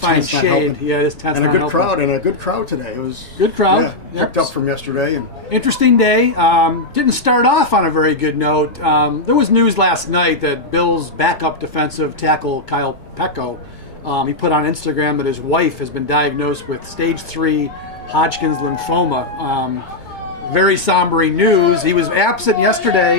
Find shade. Helping. Yeah, this tent's and a not good helping. crowd, and a good crowd today. It was good crowd. Yeah, picked up from yesterday. And interesting day. Didn't start off on a very good note. There was news last night that Bills' backup defensive tackle Kyle Pecco, he put on Instagram that his wife has been diagnosed with stage 3 Hodgkin's lymphoma. Very sombering news. He was absent yesterday.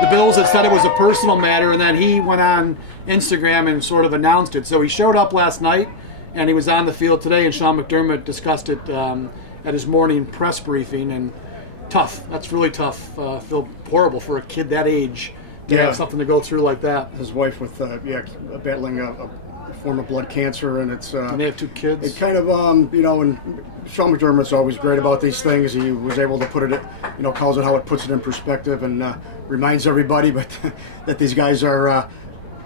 The Bills had said it was a personal matter, and then he went on Instagram and sort of announced it. So he showed up last night, and he was on the field today, and Sean McDermott discussed it at his morning press briefing. And tough. That's really tough. Feel horrible for a kid that age to have something to go through like that. His wife with battling a form of blood cancer, and it's and they have 2 kids. It kind of and Sean McDermott's always great about these things. He was able to put it, calls it how it puts it in perspective, and reminds everybody, but that these guys are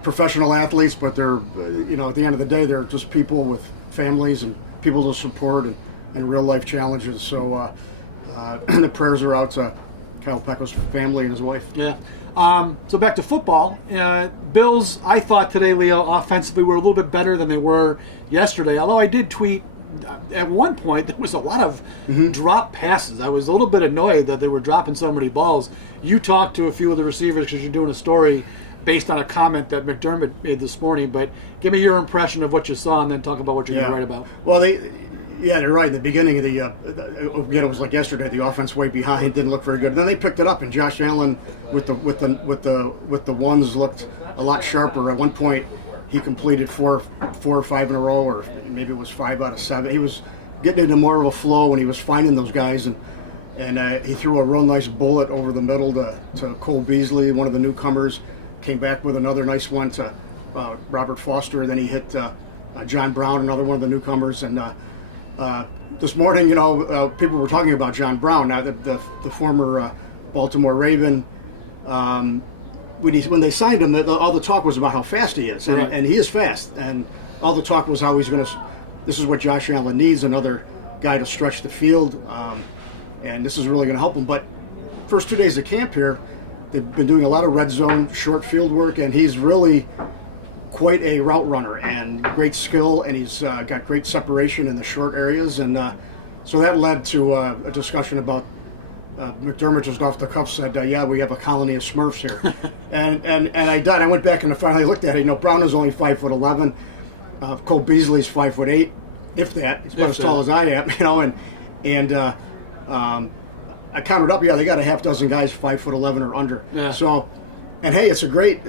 professional athletes, but they're at the end of the day, they're just people with families and people to support and real life challenges. So the prayers are out to Kyle Pecco's family and his wife. Yeah. So back to football. Bills, I thought today, Leo, offensively were a little bit better than they were yesterday. Although I did tweet at one point there was a lot of drop passes. I was a little bit annoyed that they were dropping so many balls. You talked to a few of the receivers because you're doing a story based on a comment that McDermott made this morning. But give me your impression of what you saw, and then talk about what you're going to write about. Well, they're right. In the beginning of again, it was like yesterday. The offense way behind, didn't look very good. And then they picked it up, and Josh Allen with the ones looked a lot sharper. At one point, he completed four or five in a row, or maybe it was 5 out of 7. He was getting into more of a flow, and he was finding those guys. And he threw a real nice bullet over the middle to Cole Beasley, one of the newcomers. Came back with another nice one to Robert Foster. Then he hit John Brown, another one of the newcomers. And this morning, people were talking about John Brown, now the former Baltimore Raven. When they signed him, all the talk was about how fast he is, and he is fast. And all the talk was how he's going to. This is what Josh Allen needs, another guy to stretch the field, and this is really going to help him. But first 2 days of camp here, they've been doing a lot of red zone, short field work, and he's really quite a route runner and great skill, and he's got great separation in the short areas. And so that led to a discussion about McDermott just off the cuff said, we have a colony of Smurfs here. and I went back and finally looked at it. Brown is only 5'11". Cole Beasley's 5'8", if that. He's about as tall as I am, and I counted up. They got a half dozen guys 5'11" or under. Yeah. So, and hey, it's a great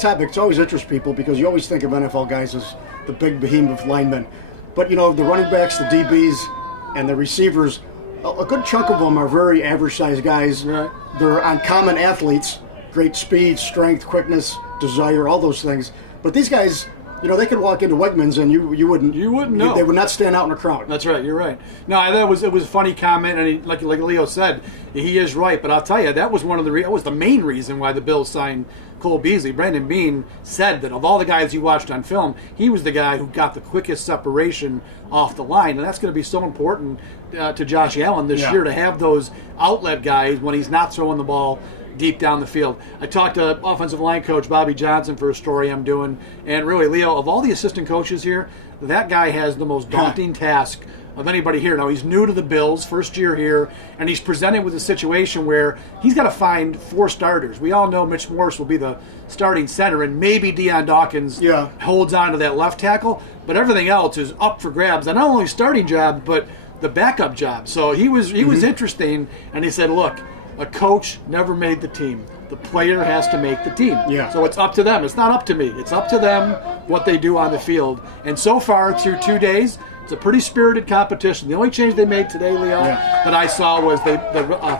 topic. It's always interests people because you always think of NFL guys as the big behemoth linemen, but the running backs, the DBs, and the receivers, a good chunk of them are very average-sized guys. Right. They're uncommon athletes, great speed, strength, quickness, desire, all those things. But these guys, they could walk into Wegmans and you wouldn't know. They would not stand out in a crowd. That's right. You're right. No, it was a funny comment, and like Leo said, he is right. But I'll tell you, that was that was the main reason why the Bills signed Cole Beasley. Brandon Beane said that of all the guys he watched on film, he was the guy who got the quickest separation off the line, and that's going to be so important to Josh Allen this year to have those outlet guys when he's not throwing the ball deep down the field. I talked to offensive line coach Bobby Johnson for a story I'm doing, and really, Leo, of all the assistant coaches here, that guy has the most daunting task of anybody here. Now, he's new to the Bills, first year here, and he's presented with a situation where he's got to find 4 starters. We all know Mitch Morse will be the starting center, and maybe Deion Dawkins holds on to that left tackle, but everything else is up for grabs. And not only starting job, but the backup job. So he was interesting, and he said, look, a coach never made the team. The player has to make the team. Yeah. So it's up to them. It's not up to me. It's up to them what they do on the field. And so far, through 2 days, it's a pretty spirited competition. The only change they made today, Leo, that I saw was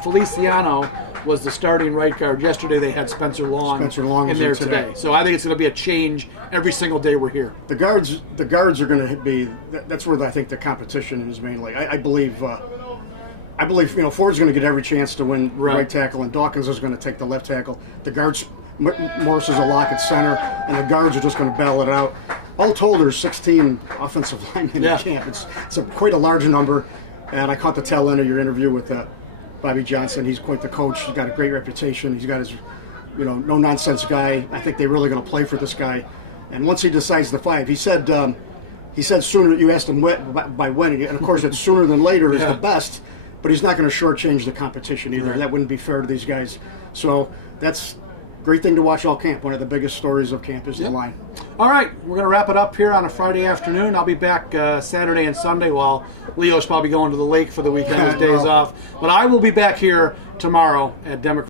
Feliciano was the starting right guard. Yesterday they had Spencer Long in there today. So I think it's going to be a change every single day we're here. The guards are going to be. That's where I think the competition is mainly. I believe. Ford's going to get every chance to win right tackle, and Dawkins is going to take the left tackle. The guards, Morris is a lock at center, and the guards are just going to battle it out. All told, there's 16 offensive linemen in camp. It's quite a large number, and I caught the tail end of your interview with Bobby Johnson. He's quite the coach. He's got a great reputation. He's got his, no-nonsense guy. I think they're really going to play for this guy. And once he decides the 5, he said he said sooner. You asked him by when, and of course it's sooner than later is the best. But he's not going to shortchange the competition either. Right. That wouldn't be fair to these guys. So that's a great thing to watch all camp. One of the biggest stories of camp is the line. All right, we're going to wrap it up here on a Friday afternoon. I'll be back Saturday and Sunday while Leo's probably going to the lake for the weekend, his days off. But I will be back here tomorrow at Democrat.